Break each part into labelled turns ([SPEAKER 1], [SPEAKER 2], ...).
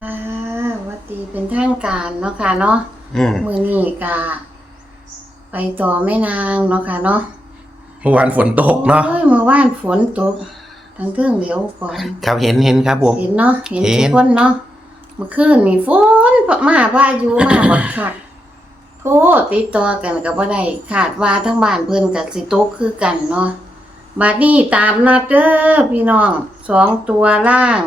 [SPEAKER 1] หวัดดีเป็นทางการเนาะค่ะเนาะมื้อนี้ก็ไปต่อแม่นางเนาะค่ะเนาะ
[SPEAKER 2] เมื่อวานฝนตกเนาะ
[SPEAKER 1] เมื่อวานฝนตกทั้งเทิงเหลวก่อน
[SPEAKER 2] ครับเห็นครับผม
[SPEAKER 1] เห็นเนาะเห็นทุกคนเนาะเมื่อคืนนี่ฝนมาพายุมาบักคักโทษติดต่อกันก็บ่ได้คาดว่าทั้งบ้านเพิ่นก็สิตกคือกันเนาะบัดนี้ตามนัดเด้อพี่น้อง2ตัวล่าง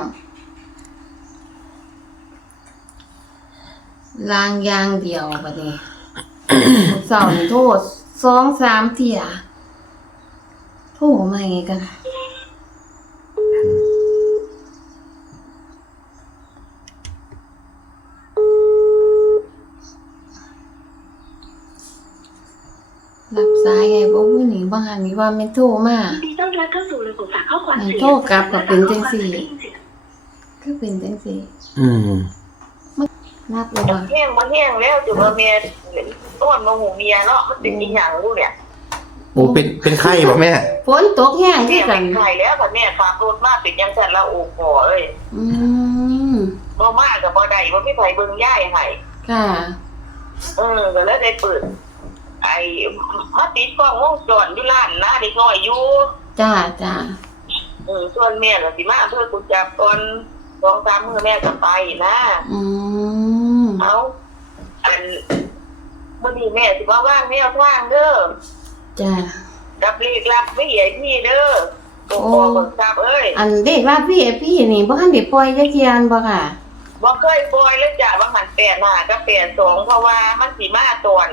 [SPEAKER 1] อย่างเดียวบัดนี้ เสาร์นี่โทษ2-3เที่ยโทรใหม่กันรับสายไงบ่ฮู้นี่บ่หันนี่ว่าแม่นโทรมา
[SPEAKER 3] ต้อนรับเข้าสู่ระบบฝากข้อความเสียง
[SPEAKER 1] โทรกลับก็เป็นจังซี่คือเป็นจังซี่นับเลยว่า
[SPEAKER 3] มันแห้งแล้วจุว่าเมียต้นมาหูเมียเนาะมันเป็นอีหยังรู้เนี่ย
[SPEAKER 2] โอ้เป็นไข้ป่ะแม่
[SPEAKER 1] ฝนตกแห้งคือกัน
[SPEAKER 3] ไข้แล้วค่ะแม่ฝากรถมาเป็นจังซั่นละโอ้โหเอ้ยบ่มาก็บ่ได้บ่มีไผเบิ่งยายให้
[SPEAKER 1] ค่ะ
[SPEAKER 3] ก็เลยได้เปิดมาติดกล้องวงจรอยู่ร้านนะเด็กน้อยอยู่
[SPEAKER 1] จ้า
[SPEAKER 3] ส่วนแม่ก็สิมาเพื่อกุญแจก่อน2-3มื้อแม่ก็ไปนะเอามื้อนี้แม่สิว่าว่างแนวทางเด้อ
[SPEAKER 1] จ้า
[SPEAKER 3] รับเลขรับไม่ใหญ่พี่เด้อตัวพอเบิ่งทราบเอ้ย
[SPEAKER 1] อันเลขรับพี่นี่บ่ทันได้ปล่อยจักเที่ยบ่ค่ะ
[SPEAKER 3] บ่เคยปล่อยเลยจ้ะว่าหัน85กับ82เพราะว่ามันสิมาตอน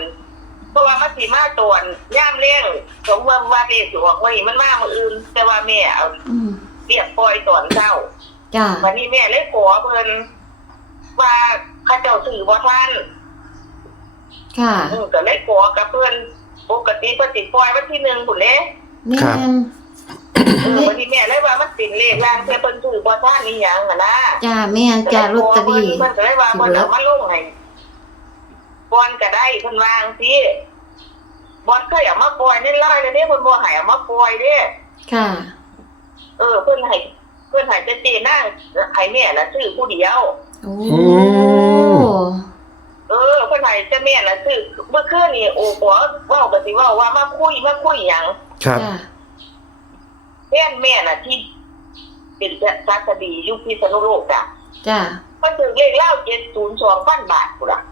[SPEAKER 3] ย่ามเลี้ยงสมว่าเลขสิออกไว้มันมามื้ออื่นแต่ว่าแม่เอาเรียบปล่อยตอนเช้า
[SPEAKER 1] จ้า
[SPEAKER 3] วันนี้แม่เลยขอเพิ่นว่าเขาเจ้าซื้อบ่ทัน
[SPEAKER 1] ค่ะ
[SPEAKER 3] ก็เลยขอกับเพิ่นปกติเพิ่นสิปล่อยวันที่1พุ่นเด้
[SPEAKER 1] แม่น
[SPEAKER 3] วันนี้แม่เลยว่ามันเป็นเลขล่างเพิ่นซื้อบ่ทันอีหยังอ่ะนะ
[SPEAKER 1] จ้าแม่นจ้าลอตเตอรี่
[SPEAKER 3] เพิ่นก็เลยว่าเพิ่นเอามาลงให้บ่อนก็ได้เพิ่นวางสิบ่อนเคยเอามาปล่อยในไลน์แล้วเด้เพิ่นบ่ให้เอามาปล่อยเด้
[SPEAKER 1] ค่ะ
[SPEAKER 3] เพิ่นให้แต่เจนั่งให้แม่น่ะซื้อผู้เดียว
[SPEAKER 1] โอ้
[SPEAKER 3] เพิ่นให้แต่แม่น่ะซื้อเมื่อคืนนี่โอ้บ่เว้าก็สิเว้าว่ามาคุยหยัง
[SPEAKER 2] ครับ
[SPEAKER 3] แม่น่ะที่เป็นศัสดีอยู่พิษณุโลกจ้ะมันถึงเลขเล่า702,000 บาทพุ่นล่ะ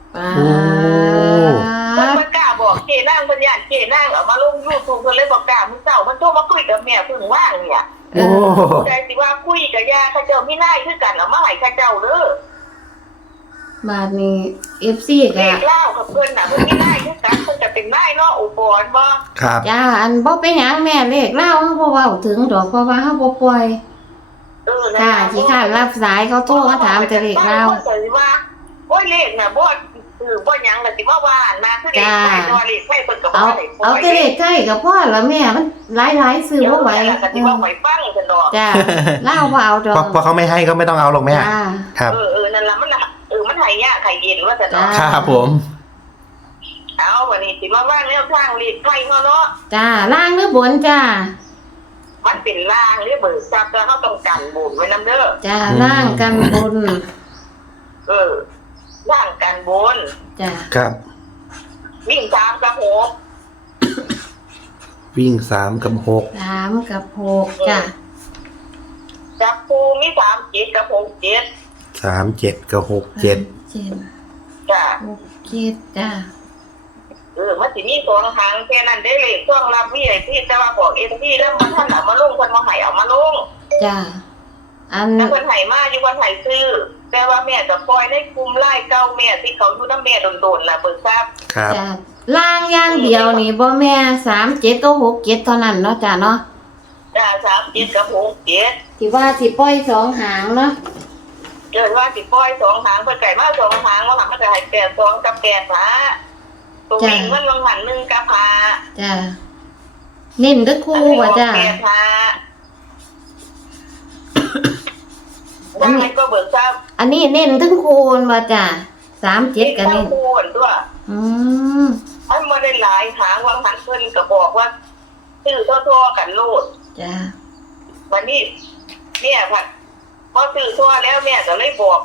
[SPEAKER 3] มันกล้าบอกเจนั่งเพิ่นย่านเจนั่งเอามาลง YouTube เพิ่นเลยบอกกล้ามื้อเช้ามันโทรมาคุยกับแม่เพิ่งว่างเนี่ยแต่สิว่าคุยกับย่าเขาเจ้ามีนายคือกันเอามาให้เขาเจ้าเด้
[SPEAKER 1] อบาดนี้ FC ก็
[SPEAKER 3] เลขเล่ากับเพิ่นน่ะเพิ่นมีนายคือกันเพิ่นก็เป็นนายเนาะอุปกรณ์บ่
[SPEAKER 2] ครับ
[SPEAKER 1] จ้าอันบ่เป็นหยังแม่เลขเล่าเฮาบ่เว้าถึงดอกเพราะว่าเฮาบ่ปล่อยค่ะที่ข้ารับสายเขาโทรมาถามแต่เลขเล่า
[SPEAKER 3] ว่าโอ้ยเลขน่ะบ่บ่หยังล่ะสิว่าน่ะคือเลขใช่ตัวเลขใช่เพิ่นก็บ่ได้
[SPEAKER 1] เอาแต่เลขใกล้ก็พอแล้วแม่มันหลายๆซื้อบ่ไหว
[SPEAKER 3] ก็สิว่าไหวฟังซั่นดอก
[SPEAKER 1] จ้าเล่าบ่เอาดอก
[SPEAKER 2] พอเขาไม่ให้ก็ไม่ต้องเอาหรอกแม่ครับ
[SPEAKER 3] นั่นล่ะมันให้ยากให้เย็นว่าซั่นดอก
[SPEAKER 2] ครับผม
[SPEAKER 3] เอาวันนี้สิมาว่างแนวทางเลขไทยเนาะ
[SPEAKER 1] จ้าล่างหรือบนจ้า
[SPEAKER 3] มันเป็นล่างหรือเบิกทรัพย์แล้วเฮาต้องกันบุญไว้นำเด้อ
[SPEAKER 1] จ้าล่างกันบน
[SPEAKER 3] ล่างกันบน
[SPEAKER 1] จ้า
[SPEAKER 2] ครับ
[SPEAKER 3] วิ่ง3กับ6
[SPEAKER 2] วิ่ง3กับ6
[SPEAKER 1] จ้า
[SPEAKER 3] จับปูมี37กับ67
[SPEAKER 2] 37กับ67
[SPEAKER 3] จ้า
[SPEAKER 1] 67จ้า
[SPEAKER 3] มันสิมี2ทางแค่นั้นได้เลขช่วงรับพี่แต่ว่าบอก SP แล้วมันท่านน่ะมาลงเพิ่นบ่ให้เอามาลง
[SPEAKER 1] จ้าอัน
[SPEAKER 3] เพิ่นให้มาอยู่เพิ่นให้ซื้อแต่ว่าแม่จะปล่อยในกลุ่มไลน์เก่าแม่ที่เขาอยู่นำแม่โดนๆน่ะเบิ่งครับ
[SPEAKER 1] จ้าล่างอย่างเดียวนี่บ่แม่37กับ67เท่านั้นเนาะจ้าเนาะ
[SPEAKER 3] จ้า37กับ67
[SPEAKER 1] ที่ว่าสิปล่อย2หางเนาะ
[SPEAKER 3] เกิดว่าสิปล่อย2หางเพิ่นไก่มา2หางว่ามันจะให้82กับ8หาตัววิ่งมันลงหัน1กับ5
[SPEAKER 1] จ้าเน้นก็คู่ว่าจ้า
[SPEAKER 3] อันนี้ก็เบิกทราบ
[SPEAKER 1] อันนี้เน้นทั้งคูณว่าจ้า37ก็เน้น
[SPEAKER 3] คูณด้วยมันบ่ได้หลายหางวางหันเพิ่นก็บอกว่าซื้อทั่วๆกันโลด
[SPEAKER 1] จ้า
[SPEAKER 3] วันนี้เนี่ยค่ะพอซื้อทั่วแล้วแม่ก็เลยบอก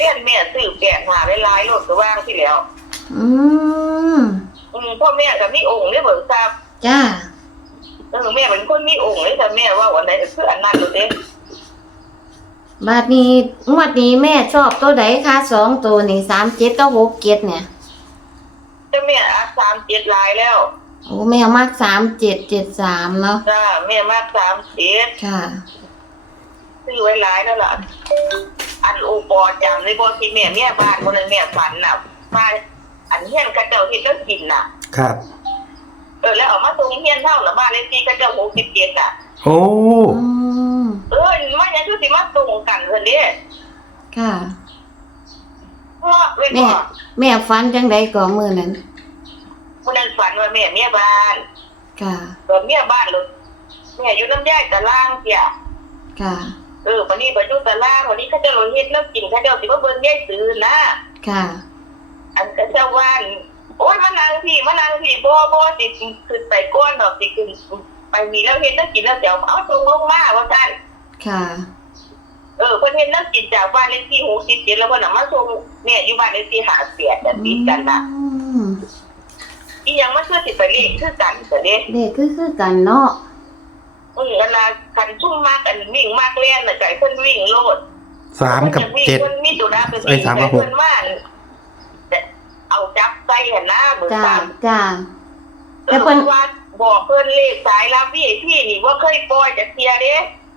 [SPEAKER 3] เต้นแม่ซื้อแกะหาหลายๆรถก็ว่างที่แล้ว
[SPEAKER 1] อืม
[SPEAKER 3] พ่อแม่ก็มีองค์ได้เบิกทราบ
[SPEAKER 1] จ้า
[SPEAKER 3] แม่เป็นคนมีองค์เลยแต่แม่ว่าวันไหนคืออันนั้นเลยเด้
[SPEAKER 1] บาดนี้งวดนี้แม่ชอบตัวใดคะ2ตัวนี่37กับ67เนี่ย
[SPEAKER 3] แต่แม่อัก37ลายแล้ว
[SPEAKER 1] โอ้แม่มัก3773เนาะ
[SPEAKER 3] จ้าแม่มาก37
[SPEAKER 1] ค่ะ
[SPEAKER 3] ซื้อไว้หลายแล้วล่ะอันโอปอจำเลยบ่ที่แม่บ้านคนนึงแม่ฝันน่ะมาอันเฮียนกระเจ้าเฮ็ดแล้วกินน่ะ
[SPEAKER 2] ครับ
[SPEAKER 3] แล้วเอามาส่งเฮียนเท่าละบ้านเลขที่กระเจ้า67อ่ะ
[SPEAKER 2] โอ้
[SPEAKER 1] อืม
[SPEAKER 3] มันยังคือสิมาตรงกันเพิ่นเด้
[SPEAKER 1] ค่ะ
[SPEAKER 3] เพราะเว้น
[SPEAKER 1] แม่ฝันจังใดก่อมื้อนั้น
[SPEAKER 3] คนนั้นฝันว่าแม่เมียบ้าน
[SPEAKER 1] ค่ะ
[SPEAKER 3] เมียบ้านเลยแม่อยู่น้ำย่ายตะล่างเสีย
[SPEAKER 1] ค่ะ
[SPEAKER 3] วันนี้ไปอยู่ตะล่างวันนี้เขาจะลงเฮ็ดแล้วกินเขาจะสิมาเบิ่งย่ายซื้อนะ
[SPEAKER 1] ค่ะ
[SPEAKER 3] อันก็เจ้าว่านโอ้ยมานั่งพี่บ่สิขึ้นไปก้อนดอกสิขึ้นไปมีแล้วเฮ็ดแล้วกินแล้วเดี๋ยวเอาตรงลงมาว่าซั่น
[SPEAKER 1] ค่ะ
[SPEAKER 3] เพิ่นเฮ็ดแล้วกินจากบ้านเลขที่67แล้วเพิ่นน่ะมาส่งเนี่ยอยู่บ้านเลขที่58แบบติดกันน่ะ
[SPEAKER 1] อืม
[SPEAKER 3] อีหยังมันคือสิไปเลขคือกันซะเด้
[SPEAKER 1] เด็กคือกันเนาะ
[SPEAKER 3] เวลาคันซุ่มมากอันวิ่งมากเล่นน่ะใจเพิ่นวิ่งโลด
[SPEAKER 2] 3 กับ 7
[SPEAKER 3] เพิ่นมีตัวดาเป็น
[SPEAKER 2] 3 กับ 6
[SPEAKER 3] เพิ่นมาเอาจับใส่หั่นนะเหมือน
[SPEAKER 1] จ้า
[SPEAKER 3] กัน
[SPEAKER 1] จ้า
[SPEAKER 3] แต่เพิ่นว่าบอกเพิ่นเลขสายรับพี่นี่ว่าเคยปล่อยจากเทียเด้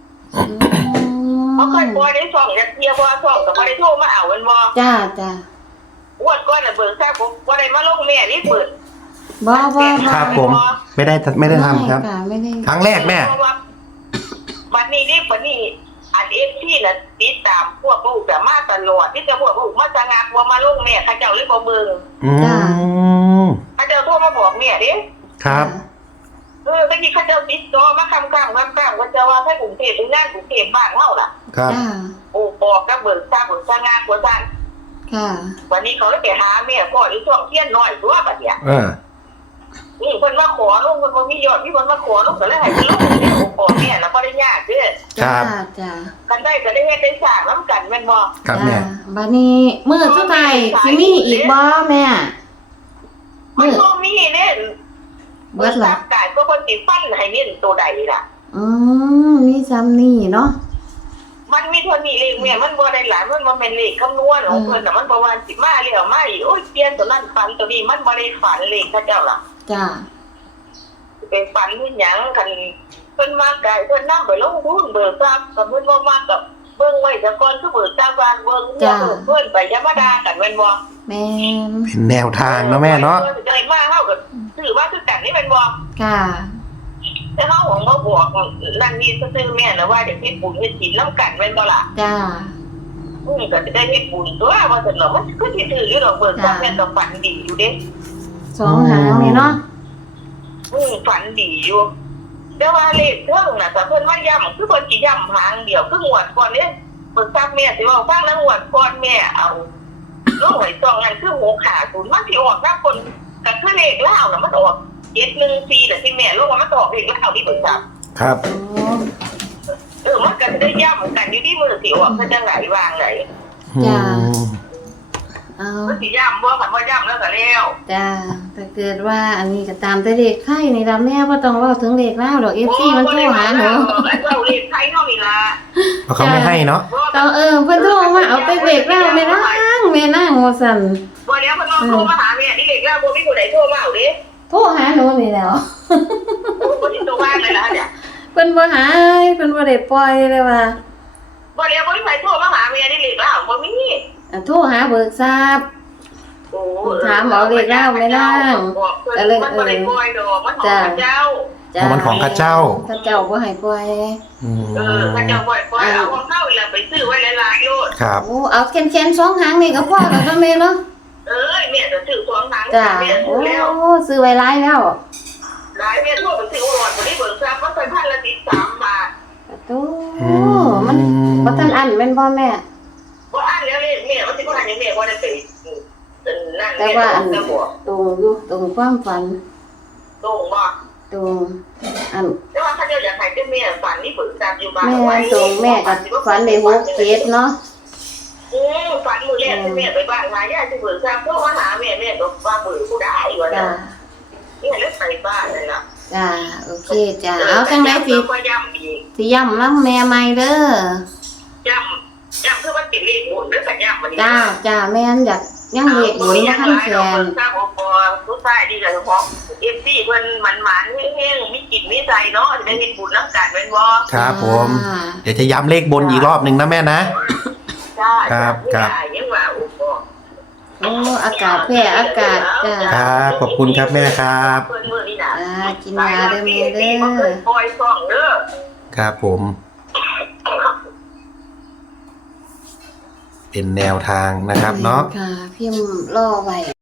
[SPEAKER 3] เขาเคยปล่อยได้2จากเทียบ่2ก็บ่ได้โทรมาเอามันบ่
[SPEAKER 1] จ้าจ้าง
[SPEAKER 3] วดก่อนน่ะเบิกทราบผมบ่ได้มาลงแม่นี่เปิด
[SPEAKER 1] บ่
[SPEAKER 2] ครับผม ไม่ได้ทำครับ
[SPEAKER 1] ค่ะไม่ได้
[SPEAKER 2] ครั้งแรกแม่
[SPEAKER 3] บัดนี้นี่บัดนี้อันที่น่ะติดตามพวกลูกแต่มาตลอดที่จะพวกลูกมาสงักว่ามาลงแม่เขาเจ้าเลยบ่เบิ่ง
[SPEAKER 2] อืม
[SPEAKER 3] เขาเจ้าโทรมาบอกแม่เด้
[SPEAKER 2] ครับ
[SPEAKER 3] บางทีเขาเจ้าติดต่อมาคำกลางเขาจะว่าให้กรุงเทพหรืองานกรุงเทพบ้านเฮาล่ะ
[SPEAKER 2] ครับ
[SPEAKER 1] จ้า
[SPEAKER 3] โอ้บอกกับเบิกทราบเบิกสงักว่าซั่น
[SPEAKER 1] ค่ะ
[SPEAKER 3] วันนี้เขาเลยไปหาแม่พ่อที่ช่วงเที่ยงน้อยตัวบัดเนี่ย นี่เพิ่นมาขอลงเพิ่นบ่มียอดมีเพิ่นมาขอลงก็เลยให้เพิ่นลงนี่โอ้พ่อแม่น่ะบ่ได้ยากเด้อ
[SPEAKER 1] จ้าจ้า
[SPEAKER 3] คันได้ก็ได้เฮ็ดได้สร้างนํกันแม่นบ่
[SPEAKER 2] ครับแม่
[SPEAKER 1] บัดนี้มื้อสุดท้ายสิมีอีกบ่แม่
[SPEAKER 3] มันบ่มีเด้
[SPEAKER 1] เบิดล่ะ
[SPEAKER 3] กายก็เพิ่นสิฟันให้เน้นตัวใดล่ะ
[SPEAKER 1] มีซ้ำนี่เนาะ
[SPEAKER 3] มันมีเท่านี้เลขแม่มันบ่ได้หลายมันบ่แม่นเลขคำนวณของเพิ่นน่ะมันประมาณสิมาแล้วมาอีกโอ้ยเปลี่ยนตัวนั้นฝันตัวนี้มันบ่ได้ฝันเลขเขาเจ้าล่ะ
[SPEAKER 1] จ้า
[SPEAKER 3] เป็นฝันคือหยังคันเพิ่นมาไกลเพิ่นนำไปลงทุนเบิกทรัพย์กับเพิ่นบ่มากับเบิ่งไว้ซะก่อนคือเบิกทรัพย์บ้านเบิ่งเพิ่นไปอย่ามาด่ากันแม่นบ่
[SPEAKER 1] แม่น
[SPEAKER 2] เป็นแนวทางเนาะแม่เนาะ
[SPEAKER 3] ได้มาเฮาก็ถือว่าคือกันนี่แม่นบ่
[SPEAKER 1] ค่ะ
[SPEAKER 3] แต่เฮาของบ่บอกนั่นนี่ซื่อๆแม่น่ะว่าจะเฮ็ดบุญเฮ็ดศีลนำกันแม่นบ่ล่ะ
[SPEAKER 1] จ้า
[SPEAKER 3] ก็จะได้เฮ็ดบุญตัวว่าซั่นเนาะมันคือสิถืออยู่ดอกเบิกทรัพย์แม่นก็ฝันดีอยู่เด้
[SPEAKER 1] 2 หางนี่เนาะ
[SPEAKER 3] ฝันดีอยู่แต่ว่าเลขเทิงน่ะแต่เพิ่นว่าย้ำคือเพิ่นสิย้ำหางเดียวคืองวดก่อนเนี่ยเบิกทรัพย์แม่สิเว้าฟังแล้วงวดก่อนแม่เอาลงไว้ตองนั้นคือ650มันสิออกนำคนก็คือเลขลาวน่ะมันออก714น่ะที่แม่ลงว่ามันออกเลขลาวที่เบิกทรัพย์
[SPEAKER 2] ครับ
[SPEAKER 3] มันก็ได้ย้ำกันอยู่ที่มือสิออกคือจังไดวางไหน
[SPEAKER 1] จ้า เอา
[SPEAKER 3] มันสิย้ำบ่คันว่าย้ำแล้วก็แล้ว
[SPEAKER 1] จ้าถ้าเกิดว่าอันนี้ก็ตามแต่เลขไข่นี่ล่ะแม่บ่ต้องเว้าถึงเลขลาวดอก FC มันโทรหาหนู
[SPEAKER 3] เราเลขไทยเฮานี่ล่ะ
[SPEAKER 2] เพราะเขาไม่ให้เนาะ
[SPEAKER 1] ต้องเพิ่นโทรมาเอาไปเลขลาวแม่นางว่าซั่น
[SPEAKER 3] บ่แล้วเพิ่นโทรมาหาแม่นี่เลขแล้วบ่มีผู้ใดโทรมาเอาเด้
[SPEAKER 1] โทรหาหนูนี่แหล้ว
[SPEAKER 3] บ่สิตัวว่างเลยล่ะเนี่ย
[SPEAKER 1] เพิ่นบ่หายเพิ่นบ่ได้ปล่อยเลยว่า
[SPEAKER 3] บ่แล้วบ่มีใครโทรมาหาแม่นี่เลขแล้วบ่มี
[SPEAKER 1] โทรหาเบิกทรัพย์
[SPEAKER 3] โอ้
[SPEAKER 1] ถามเอาเลขแล้วไม่ได้
[SPEAKER 3] มันบ่ได้ปล่อยดอกมันของเจ้า
[SPEAKER 1] จ้า
[SPEAKER 2] เพราะมันของข้าเจ้า
[SPEAKER 1] ข้าเจ้าบ่ให้ปล่อย
[SPEAKER 3] ข้าเจ้าบ่ปล่อยเอาของเฮาอีหล่ะไปซื้อไว้หลายๆโลด
[SPEAKER 2] ครับ
[SPEAKER 1] โอ้เอาแค่ๆ2หางนี่ก็พอแล้วเนาะแม่เนาะ
[SPEAKER 3] แม่จะซื้อ2ถัง
[SPEAKER 1] จ้า
[SPEAKER 3] แม่
[SPEAKER 1] โอ้
[SPEAKER 3] ซื้อแล้ว
[SPEAKER 1] ซื้อไว้หลายแล้ว
[SPEAKER 3] หลายแม่โทรไปซื้ออุดรบ่ได้เบิกทรัพย์มันเป็นพันละ13บาท
[SPEAKER 1] โอ้มันบ่ทันอันแม่นบ่แม่
[SPEAKER 3] บ่อ่านแล้วแม่มันสิบ่อ่านยังแม่บ่ได้ไปนั่น
[SPEAKER 1] แต่
[SPEAKER 3] แม่
[SPEAKER 1] ว่าอัน
[SPEAKER 3] จะบอก
[SPEAKER 1] ตรงอยู่ตรงความฝัน
[SPEAKER 3] ตรงบ่
[SPEAKER 1] ตรงอัน
[SPEAKER 3] แต่ว่าถ้าเจ้าอยากให้แม่ฝันนี่เบิกทรัพย์อยู่บ้าน
[SPEAKER 1] แม่ตรงแม่ก็ฝันได้6 7เนาะ
[SPEAKER 3] ฝันมือแรกที่แม่ไปบ้านหายายที่เบิกทราบเพราะว่าหาแม่ก็ว่าเบิกผู้ได้วะ
[SPEAKER 1] จ้า
[SPEAKER 3] นะนี่แล้วไปบ้านเลยนะ
[SPEAKER 1] จ้าโอเคจ้าเอาจังไดสิ
[SPEAKER 3] ก็ย่ำอีก
[SPEAKER 1] สิย้ำนำแม่ใหม่เด้
[SPEAKER 3] ย่ำคือว่าติดเลขบุญหรือแต่ย่ำวันนี้
[SPEAKER 1] จ้าแม่นอยากยังเลขบุญบ่ทันแขน
[SPEAKER 3] ทราบว่าพอผู้ชายดีกับของFC เพิ่นมันเฮ้งๆมีจิตมีใจเนาะจะได้เฮ็ดบุญนำกันแม่นบ่
[SPEAKER 2] ครับผม เดี๋ยวจะย้ำเลขบนอีกรอบหนึ่งนะแม่นะ ครับครับ
[SPEAKER 3] ยังว่าโอ้โห
[SPEAKER 1] โอ้อากาศแพ้อากาศจ้า
[SPEAKER 2] ครับขอบคุณครับแม่ครับ
[SPEAKER 3] เพิ่นมื้อนี้น่ะ
[SPEAKER 1] กินยาเด้อแม่เด้
[SPEAKER 3] บ่เค
[SPEAKER 1] อย
[SPEAKER 3] ปล่อยซ่องเด้อ
[SPEAKER 2] ครับผม เป็นแนวทางนะครับเนาะ
[SPEAKER 1] ค่ะพิมพ์รอไว้